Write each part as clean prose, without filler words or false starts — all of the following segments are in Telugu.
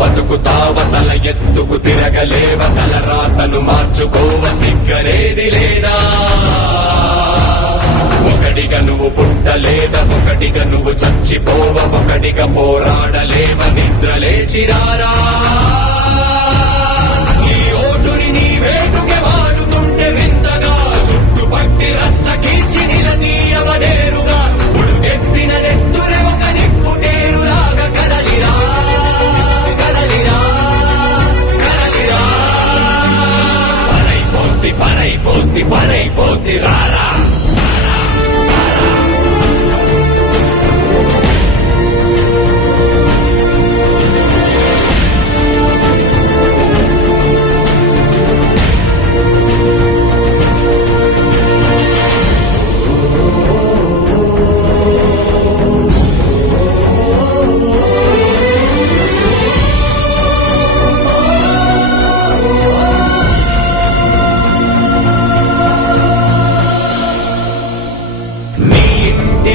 బతుకుతావ తల ఎత్తుకు తిరగలేవ తల రాతను మార్చుకోవ సిగ్గనేది లేదా ఒకటిగా నువ్వు పుట్టలేదా ఒకటిగా నువ్వు చచ్చిపోవ ఒకటిగా పోరాడలేవ నిద్ర లేచిరారా ఈ ఓటుని నీ వేటుకే వాడుతుంటే వింతగా చుట్టుపట్టి రచ్చ కీర్చి నిలదీయవనేరుగా ఉడుకెత్తిన నెత్తురే ఒక నిప్పుటేరులాగా కదలిరా కదలిరా కదలిరా పనైపోద్ది పనైపోద్ది పనైపోద్ది రారా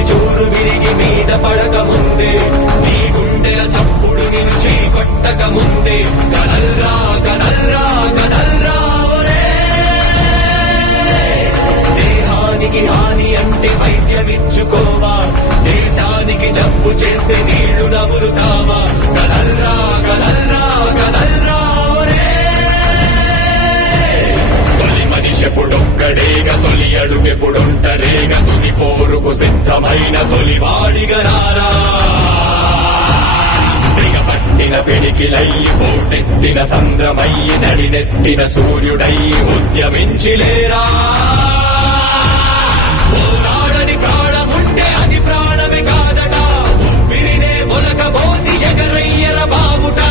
చూరు విరిగి మీద పడక ముందే నీ గుండెల చప్పుడు నిన్ను చీకొట్టక ముందే కదల్రా కదల్రా కదల్రా దేహానికి హాని అంటే వైద్యమిచ్చుకోవా దేశానికి జబ్బు చేస్తే నీళ్లు నములుతావా కదల్రా కదల్రా కదల్రా మనిషెప్పుడొక్కడేగా తొలి అడుగెప్పుడొంటరేగా తుది పోరుకు సిద్ధమైన తొలివాడిగా రారా బిగపట్టిన పిడికిలయ్యి పోటెత్తిన సంద్రమయ్యి నడినెత్తిన సూర్యుడయ్యి ఉద్యమించిలేరా పోరాడని ప్రాణముంటే అది ప్రాణమే కాదట ఊపిరినే ఒలకబోసి ఎగరయ్యర బావుట